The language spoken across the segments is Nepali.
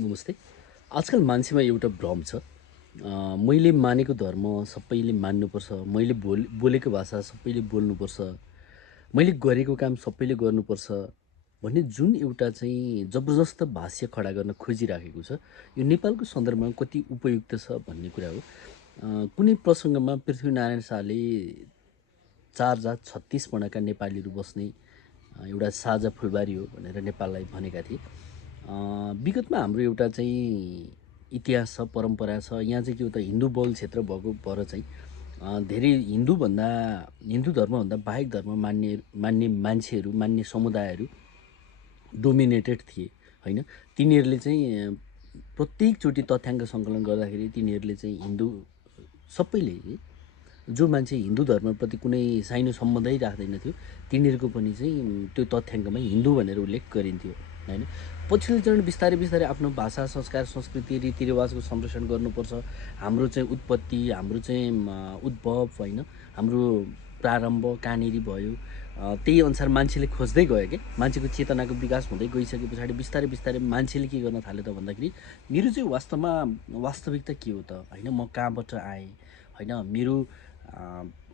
नमस्ते। आजकल मान्छेमा एउटा भ्रम छ। मैले मानेको धर्म सबैले मान्नुपर्छ, मैले बोलेको भाषा सबैले बोल्नुपर्छ, मैले गरेको काम सबैले गर्नुपर्छ भन्ने जुन एउटा चाहिँ जबरजस्त भाष्य खडा गर्न खोजिराखेको छ, यो नेपालको सन्दर्भमा कति उपयुक्त छ भन्ने कुरा हो। कुनै प्रसङ्गमा पृथ्वीनारायण शाहले 4 जात 36 वर्णका नेपालीहरू बस्ने एउटा साझा फुलबारी हो भनेर नेपाललाई भनेका थिए। विगतमा हाम्रो एउटा चाहिँ इतिहास छ, परम्परा छ। यहाँ चाहिँ के हो त, हिन्दू बहुल क्षेत्र भएको भएर चाहिँ धेरै हिन्दू धर्मभन्दा बाहेक धर्म मान्ने मान्छेहरू, मान्ने समुदायहरू डोमिनेटेड थिए होइन। तिनीहरूले चाहिँ प्रत्येकचोटि तथ्याङ्क सङ्कलन गर्दाखेरि तिनीहरूले चाहिँ सबैले जो मान्छे हिन्दू धर्मप्रति कुनै साइनो सम्बन्धै राख्दैनथ्यो तिनीहरूको पनि चाहिँ त्यो तथ्याङ्कमा हिन्दू भनेर उल्लेख गरिन्थ्यो होइन। पछिल्लो चरण बिस्तारै बिस्तारै आफ्नो भाषा, संस्कार, संस्कृति, रीतिरिवाजको संरक्षण गर्नुपर्छ। हाम्रो चाहिँ उत्पत्ति, हाम्रो चाहिँ उद्भव होइन, हाम्रो प्रारम्भ कहाँनिर भयो, त्यही अनुसार मान्छेले खोज्दै गयो क्या। मान्छेको चेतनाको विकास हुँदै गइसके पछाडि बिस्तारै बिस्तारै मान्छेले के गर्न थाल्यो त भन्दाखेरि मेरो चाहिँ वास्तविकता के हो त होइन, म कहाँबाट आएँ होइन, मेरो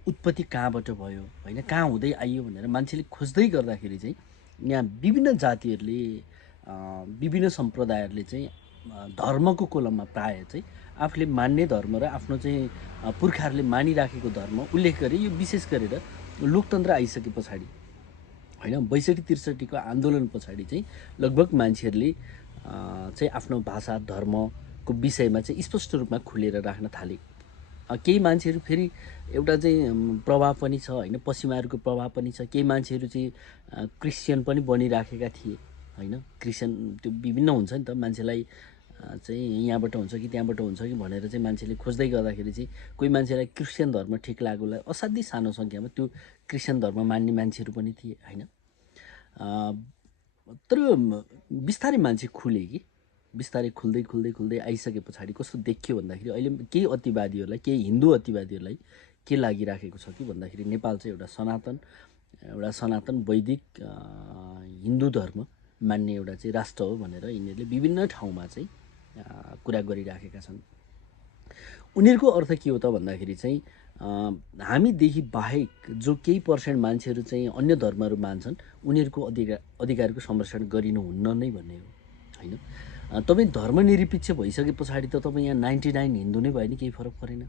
उत्पत्ति कहाँबाट भयो होइन, कहाँ हुँदै आइयो भनेर मान्छेले खोज्दै गर्दाखेरि चाहिँ यहाँ विभिन्न जातिहरूले, विभिन्न सम्प्रदायहरूले चाहिँ धर्मको कोलममा प्रायः चाहिँ आफूले मान्ने धर्म र आफ्नो चाहिँ पुर्खाहरूले मानिराखेको धर्म उल्लेख गरे। यो विशेष गरेर लोकतन्त्र आइसके पछाडि होइन, 62-63को आन्दोलन पछाडि चाहिँ लगभग मान्छेहरूले चाहिँ आफ्नो भाषा, धर्मको विषयमा चाहिँ स्पष्ट रूपमा खुलेर राख्न थाले। केही मान्छेहरू फेरि एउटा चाहिँ प्रभाव पनि छ होइन, पश्चिमाहरूको प्रभाव पनि छ। केही मान्छेहरू चाहिँ क्रिस्चियन पनि बनिराखेका थिए होइन। क्रिस्चियन त्यो विभिन्न हुन्छ नि त, मान्छेलाई चाहिँ यहाँबाट हुन्छ कि त्यहाँबाट हुन्छ कि भनेर चाहिँ मान्छेले खोज्दै गर्दाखेरि चाहिँ कोही मान्छेलाई क्रिस्चियन धर्म ठिक लागेला, असाध्यै सानो सङ्ख्यामा त्यो क्रिस्चियन धर्म मान्ने मान्छेहरू पनि थिए होइन। तर बिस्तारै मान्छे खुले कि, बिस्तारै खुल्दै खुल्दै खुल्दै आइसके पछाडि कस्तो देखियो भन्दाखेरि अहिले केही अतिवादीहरूलाई, केही हिन्दू अतिवादीहरूलाई के लागिराखेको छ कि भन्दाखेरि नेपाल चाहिँ एउटा सनातन वैदिक हिन्दू धर्म मान्ने एउटा चाहिँ राष्ट्र हो भनेर यिनीहरूले विभिन्न ठाउँमा चाहिँ कुरा गरिराखेका छन्। उनीहरूको अर्थ के हो त भन्दाखेरि चाहिँ हामीदेखि बाहेक जो केही पर्सेन्ट मान्छेहरू चाहिँ अन्य धर्महरू मान्छन् उनीहरूको अधिकारको संरक्षण गरिनुहुन्न नै भन्ने हो होइन। तपाईँ धर्मनिरपेक्ष भइसके पछाडि त तपाईँ यहाँ 99 हिन्दू नै भयो नि, केही फरक परेन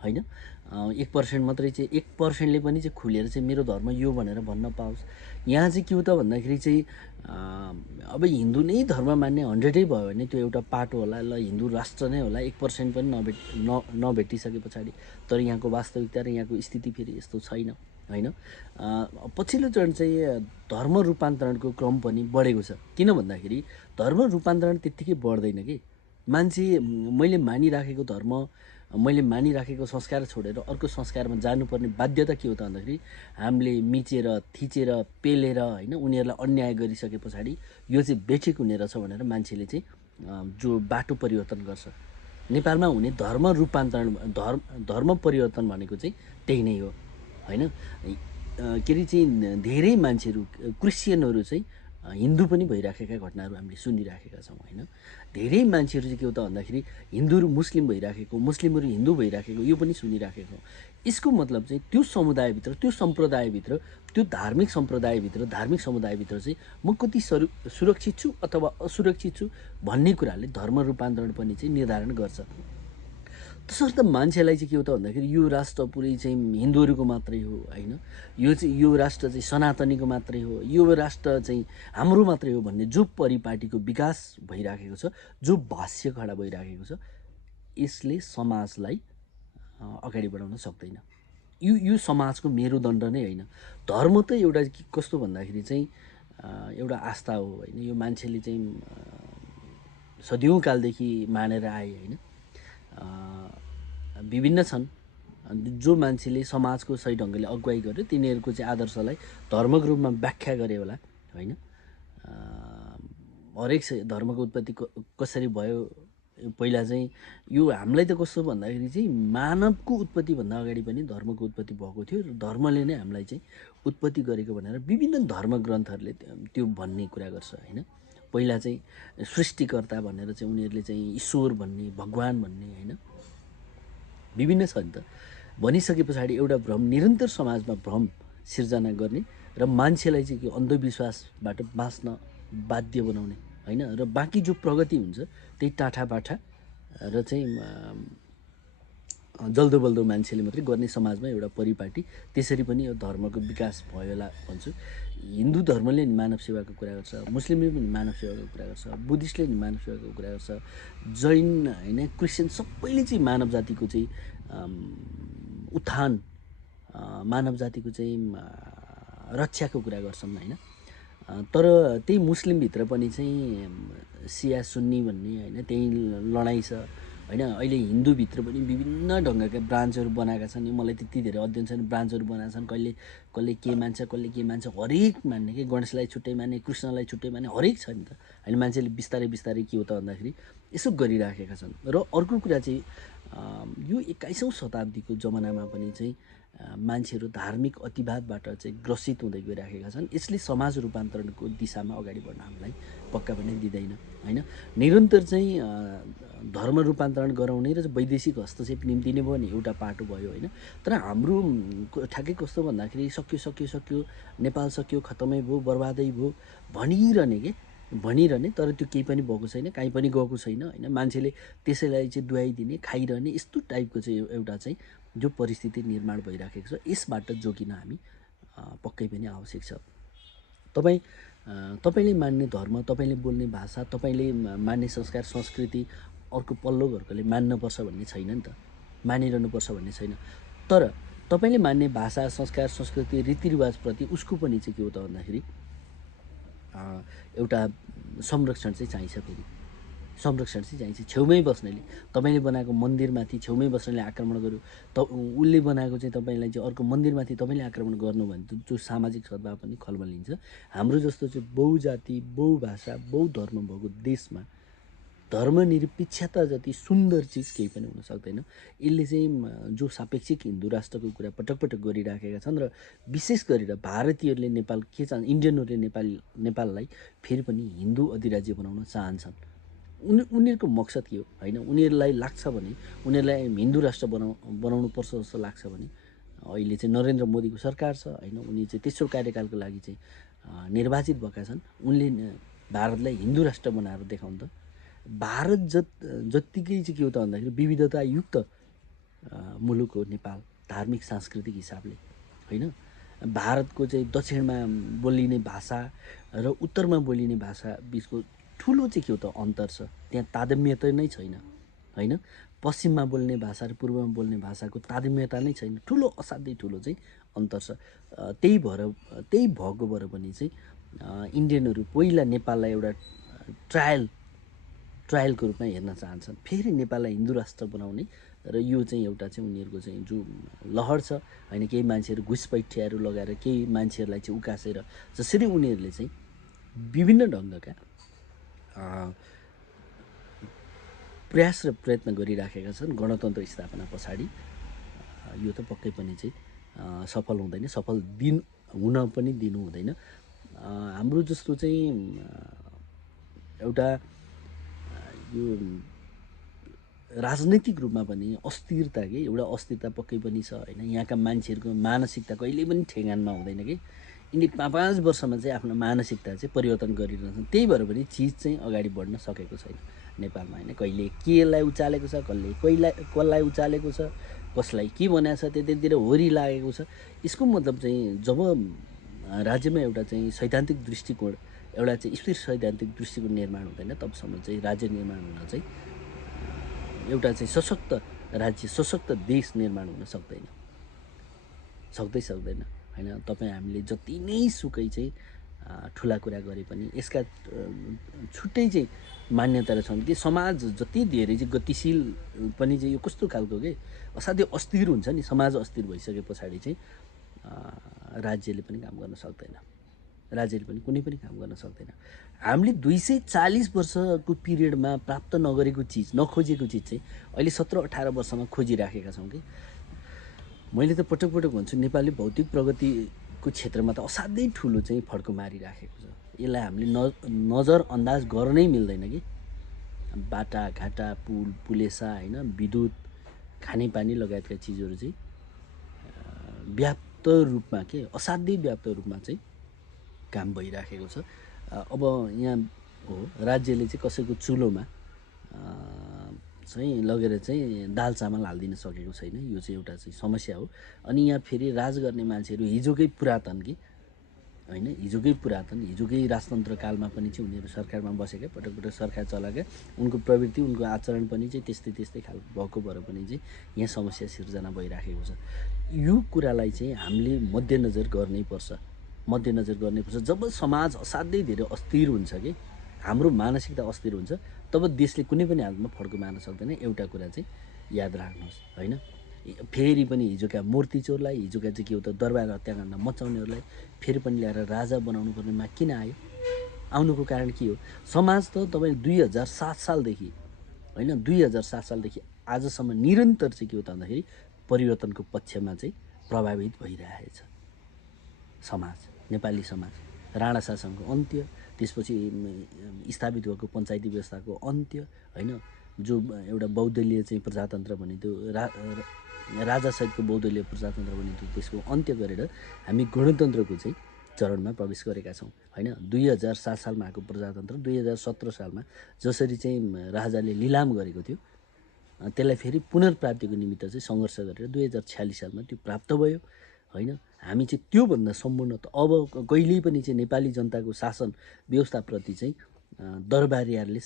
होइन। 1% मात्रै चाहिँ 1%ले पनि चाहिँ खुलेर चाहिँ मेरो धर्म यो भनेर भन्न पाओस्। यहाँ चाहिँ के हो त भन्दाखेरि चाहिँ अब हिन्दू नै धर्म मान्ने 100 भयो भने त्यो एउटा पाटो होला, ल हिन्दू राष्ट्र नै होला, 1% पनि नभेटिसके पछाडि। तर यहाँको वास्तविकता र यहाँको स्थिति फेरि यस्तो छैन होइन। पछिल्लो चरण चाहिँ धर्म रूपान्तरणको क्रम पनि बढेको छ। किन भन्दाखेरि धर्म रूपान्तरण त्यत्तिकै बढ्दैन कि। मान्छे मैले मानिराखेको धर्म, मैले मानिराखेको संस्कार छोडेर अर्को संस्कारमा जानुपर्ने बाध्यता के हो त भन्दाखेरि हामीले मिचेर थिचेर पेलेर होइन उनीहरूलाई अन्याय गरिसके पछाडि यो चाहिँ बेठिक हुने रहेछ भनेर मान्छेले चाहिँ जो बाटो परिवर्तन गर्छ। नेपालमा हुने धर्म परिवर्तन भनेको चाहिँ त्यही नै हो होइन। के अरे चाहिँ धेरै मान्छेहरू क्रिस्चियनहरू चाहिँ हिन्दू पनि भइराखेका घटनाहरू हामीले सुनिराखेका छौँ होइन। धेरै मान्छेहरू चाहिँ के हो त भन्दाखेरि हिन्दूहरू मुस्लिम भइराखेको, मुस्लिमहरू हिन्दू भइराखेको यो पनि सुनिराखेको। यसको मतलब चाहिँ त्यो समुदायभित्र, त्यो सम्प्रदायभित्र, त्यो धार्मिक सम्प्रदायभित्र, धार्मिक समुदायभित्र चाहिँ म कति सुरक्षित छु अथवा असुरक्षित छु भन्ने कुराले धर्म रूपान्तरण पनि चाहिँ निर्धारण गर्छ। तसर्थ मान्छेलाई चाहिँ के हो त भन्दाखेरि यो राष्ट्र पुरै चाहिँ हिन्दूहरूको मात्रै हो होइन, यो राष्ट्र चाहिँ सनातनीको मात्रै हो, यो राष्ट्र चाहिँ हाम्रो मात्रै हो भन्ने जो परिपाटीको विकास भइराखेको छ, जो भाष्य खडा भइराखेको छ, यसले समाजलाई अगाडि बढाउन सक्दैन। यो समाजको मेरुदण्ड नै होइन। धर्म त एउटा कस्तो भन्दाखेरि चाहिँ एउटा आस्था हो होइन। यो मान्छेले चाहिँ सदियौँ कालदेखि मानेर आए होइन। विभिन्न छन् जो मान्छेले समाजको सही ढङ्गले अगुवाई गर्यो तिनीहरूको चाहिँ आदर्शलाई धर्मको रूपमा व्याख्या गरे होला होइन। हरेक धर्मको उत्पत्ति कसरी भयो, पहिला चाहिँ यो हामीलाई त कस्तो भन्दाखेरि चाहिँ मानवको उत्पत्तिभन्दा अगाडि पनि धर्मको उत्पत्ति भएको थियो र धर्मले नै हामीलाई चाहिँ उत्पत्ति गरेको भनेर विभिन्न धर्म ग्रन्थहरूले त्यो भन्ने कुरा गर्छ होइन। पहिला चाहिँ सृष्टिकर्ता भनेर चाहिँ उनीहरूले चाहिँ ईश्वर भन्ने, भगवान भन्ने होइन विभिन्न छ नि त। भनिसके पछाडि एउटा भ्रम निरन्तर समाजमा भ्रम सिर्जना गर्ने र मान्छेलाई चाहिँ के अन्धविश्वासबाट बाँच्न बाध्य बनाउने होइन, र बाँकी जो प्रगति हुन्छ त्यही टाठाबाठा र चाहिँ जल्दो बल्दो मान्छेले मात्रै गर्ने समाजमा एउटा परिपाटी। त्यसरी पनि यो धर्मको विकास भयो होला भन्छु। हिन्दू धर्मले नि मानव सेवाको कुरा गर्छ, मुस्लिमले पनि मानव सेवाको कुरा गर्छ, बुद्धिस्टले नि मानव सेवाको कुरा गर्छ, जैन होइन क्रिस्चियन सबैले चाहिँ मानव जातिको चाहिँ उत्थान, मानव जातिको चाहिँ रक्षाको कुरा गर्छन् होइन। तर त्यही मुस्लिमभित्र पनि चाहिँ सिया सुन्नी भन्ने होइन त्यही लडाइँ छ होइन। अहिले हिन्दूभित्र पनि विभिन्न ढङ्गका ब्रान्चहरू बनाएका छन्। मलाई त्यति धेरै अध्ययन छैन, ब्रान्चहरू बनाएका छन्। कसले के मान्छ, कसले के मान्छ, हरेक मान्ने कि गणेशलाई छुट्टै मान्ने, कृष्णलाई छुट्टै मान्ने, हरेक छ नि त होइन। मान्छेले बिस्तारै बिस्तारै के हो त भन्दाखेरि यसो गरिराखेका छन्। र अर्को कुरा चाहिँ यो 21औं शताब्दीको जमानामा पनि चाहिँ मान्छेहरू धार्मिक अतिवादबाट चाहिँ ग्रसित हुँदै गइराखेका छन्। यसले समाज रूपान्तरणको दिशामा अगाडि बढ्न हामीलाई पक्का पनि दिँदैन होइन। निरन्तर चाहिँ धर्म रूपान्तरण गराउने र वैदेशिक हस्तक्षेप निम्ति नै भयो नि एउटा पाटो भयो होइन। तर हाम्रो ठ्याक्कै कस्तो भन्दाखेरि सक्यो नेपाल सक्यो, खतमै भयो, बर्बादै भयो भनिरहने तर त्यो केही पनि भएको छैन, काहीँ पनि गएको छैन होइन। मान्छेले त्यसैलाई चाहिँ दुहाइदिने, खाइरहने यस्तो टाइपको चाहिँ एउटा चाहिँ जो परिस्थिति निर्माण भइराखेको छ, यसबाट जोगिन हामी पक्कै पनि आवश्यक छ। तपाईँले मान्ने धर्म, तपाईँले बोल्ने भाषा, तपाईँले मान्ने संस्कार संस्कृति अर्को पल्लो घरकोले मान्नुपर्छ भन्ने छैन नि त, मानिरहनुपर्छ भन्ने छैन। तर तपाईँले मान्ने भाषा संस्कार संस्कृति रीतिरिवाजप्रति उसको पनि चाहिँ के हो त भन्दाखेरि एउटा संरक्षण चाहिँ चाहिन्छ। फेरि संरक्षण चाहिँ चाहिन्छ। छेउमै बस्नेले, तपाईँले बनाएको मन्दिरमाथि छेउमै बस्नेले आक्रमण गर्यो त उसले बनाएको चाहिँ तपाईँलाई चाहिँ अर्को मन्दिरमाथि तपाईँले आक्रमण गर्नु भने त जो सामाजिक सद्भाव पनि खलबलिन्छ। हाम्रो जस्तो चाहिँ बहुजाति बहुभाषा बहुधर्म भएको देशमा धर्मनिरपेक्षता जति सुन्दर चिज केही पनि हुन सक्दैन। यसले चाहिँ जो सापेक्षिक हिन्दू राष्ट्रको कुरा पटक पटक गरिराखेका छन् र विशेष गरेर भारतीयहरूले नेपाल के चाहन्छ, इन्डियनहरूले नेपाललाई फेरि पनि हिन्दू अधिराज्य बनाउन चाहन्छन्। उनीहरूको मकसद के हो होइन। उनीहरूलाई लाग्छ भने, उनीहरूलाई हिन्दू राष्ट्र बनाउनु पर्छ जस्तो लाग्छ भने अहिले चाहिँ नरेन्द्र मोदीको सरकार छ होइन। उनी चाहिँ तेस्रो कार्यकालको लागि चाहिँ निर्वाचित भएका छन्। उनले भारतलाई हिन्दू राष्ट्र बनाएर देखाउनु त। भारत जत्तिकै चाहिँ के हो त भन्दाखेरि विविधतायुक्त मुलुक हो नेपाल धार्मिक सांस्कृतिक हिसाबले होइन। भारतको चाहिँ दक्षिणमा बोलिने भाषा र उत्तरमा बोलिने भाषा बिचको ठुलो चाहिँ के हो त अन्तर छ। त्यहाँ तादम्यता नै छैन होइन। पश्चिममा बोल्ने भाषा र पूर्वमा बोल्ने भाषाको तादम्यता नै छैन, ठुलो असाध्यै ठुलो चाहिँ अन्तर छ। त्यही भएको भएर पनि चाहिँ इन्डियनहरू पहिला नेपाललाई एउटा ट्रायलको रूपमा हेर्न चाहन्छन्, फेरि नेपाललाई हिन्दू राष्ट्र बनाउने। र यो चाहिँ एउटा चाहिँ उनीहरूको चाहिँ जो लहर छ होइन। केही मान्छेहरू घुसपैठियाहरू लगाएर केही मान्छेहरूलाई चाहिँ उकासेर जसरी उनीहरूले चाहिँ विभिन्न ढङ्गका प्रयास र प्रयत्न गरिराखेका छन् गणतन्त्र स्थापना पछाडि, यो त पक्कै पनि चाहिँ सफल हुँदैन, सफल हुन पनि दिनु हुँदैन। हाम्रो जस्तो चाहिँ एउटा यो राजनैतिक रूपमा पनि अस्थिरता के एउटा अस्थिरता पक्कै पनि छ होइन। यहाँका मान्छेहरूको मानसिकता कहिले पनि ठेगानमा हुँदैन कि। यिनी 5 वर्षमा चाहिँ आफ्नो मानसिकता चाहिँ परिवर्तन गरिरहन्छन्। त्यही भएर पनि चिज चाहिँ अगाडि बढ्न सकेको छैन नेपालमा होइन। कहिले केलाई उचालेको छ, कसलाई उचालेको छ, कसलाई के बनाएको छ, त्यतातिर होरी लागेको छ। यसको मतलब चाहिँ जब राज्यमा एउटा चाहिँ सैद्धान्तिक दृष्टिकोण, एउटा चाहिँ स्थिर सैद्धान्तिक दृष्टिकोण निर्माण हुँदैन, तबसम्म चाहिँ राज्य निर्माण हुन चाहिँ एउटा चाहिँ सशक्त राज्य सशक्त देश निर्माण हुन सक्दैन होइन। तपाईँ हामीले जति नै सुकै चाहिँ ठुला कुरा गरे पनि यसका छुट्टै चाहिँ मान्यताहरू छन् कि समाज जति धेरै चाहिँ गतिशील पनि चाहिँ यो कस्तो खालको के असाध्यै अस्थिर हुन्छ नि। समाज अस्थिर भइसके पछाडि चाहिँ राज्यले पनि काम गर्न सक्दैन, राज्यले पनि कुनै पनि काम गर्न सक्दैन। हामीले 240 वर्षको पिरियडमा प्राप्त नगरेको चिज, नखोजेको चिज चाहिँ अहिले 17-18 वर्षमा खोजिराखेका छौँ कि। मैले त पटक भन्छु नेपालले भौतिक प्रगतिको क्षेत्रमा त असाध्यै ठुलो चाहिँ फड्को मारिराखेको छ यसलाई हामीले नजरअन्दाज गर्नै मिल्दैन कि। बाटा घाटा पुल पुलेसा होइन विद्युत खानेपानी लगायतका चिजहरू चाहिँ व्याप्त रूपमा के असाध्यै व्याप्त रूपमा चाहिँ काम भइराखेको छ। अब यहाँ हो राज्यले चाहिँ कसैको चुलोमा चाहिँ लगेर चाहिँ दाल चामल हालिदिन सकेको छैन, यो चाहिँ एउटा चाहिँ समस्या हो। अनि यहाँ फेरि राज गर्ने मान्छेहरू हिजोकै पुरातन कि होइन, हिजोकै पुरातन, हिजोकै राजतन्त्र कालमा पनि चाहिँ उनीहरू सरकारमा बसेका, पटक पटक सरकार चलाएका, उनको प्रवृत्ति उनको आचरण पनि चाहिँ त्यस्तै खालको भएको भएर पनि चाहिँ यहाँ समस्या सिर्जना भइराखेको छ। यो कुरालाई चाहिँ हामीले मध्यनजर गर्नैपर्छ। जब समाज असाध्यै धेरै अस्थिर हुन्छ कि हाम्रो मानसिकता अस्थिर हुन्छ, तब देशले कुनै पनि हालतमा फड्को मार्न सक्दैन। एउटा कुरा चाहिँ याद राख्नुहोस् होइन, फेरि पनि हिजोका मूर्ति चोरलाई, हिजोका चाहिँ के हो त दरबार हत्याकाण्ड मचाउनेहरूलाई फेरि पनि ल्याएर राजा बनाउनु पर्नेमा किन आयो? आउनुको कारण के हो? समाज त तपाईँ 2007 सालदेखि होइन 2007 सालदेखि आजसम्म निरन्तर चाहिँ के हो त भन्दाखेरि परिवर्तनको पक्षमा चाहिँ प्रभावित भइरहेछ समाज, नेपाली समाज। राणा शासनको अन्त्य, त्यसपछि स्थापित भएको पञ्चायती व्यवस्थाको अन्त्य होइन, जो एउटा बहुदलीय चाहिँ प्रजातन्त्र भनिन्थ्यो, राजासहितको बहुदलीय प्रजातन्त्र भनिन्थ्यो, त्यसको अन्त्य गरेर हामी गणतन्त्रको चाहिँ चरणमा प्रवेश गरेका छौँ होइन। 2007 सालमा आएको प्रजातन्त्र 2017 सालमा जसरी चाहिँ राजाले लिलाम गरेको थियो, त्यसलाई फेरि पुनर्प्राप्तिको निमित्त चाहिँ सङ्घर्ष गरेर 2046 सालमा त्यो प्राप्त भयो होइन। हामी चाहिँ त्योभन्दा सम्पूर्ण त अब कहिल्यै पनि चाहिँ नेपाली जनताको शासन व्यवस्थाप्रति चाहिँ दरबारियाहरूले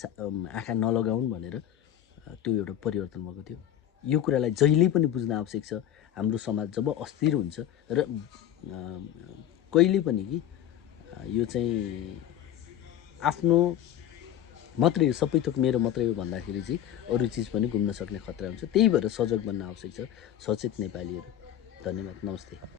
आँखा नलगाउन् भनेर त्यो एउटा परिवर्तन भएको थियो। यो कुरालाई जहिले पनि बुझ्न आवश्यक छ। हाम्रो समाज जब अस्थिर हुन्छ र कहिले पनि कि यो चाहिँ आफ्नो मात्रै हो, सबै थोक मेरो मात्रै हो भन्दाखेरि चाहिँ अरू चिज पनि घुम्न सक्ने खतरा हुन्छ। त्यही भएर सजग बन्न आवश्यक छ सचेत नेपालीहरू। धन्यवाद, नमस्ते।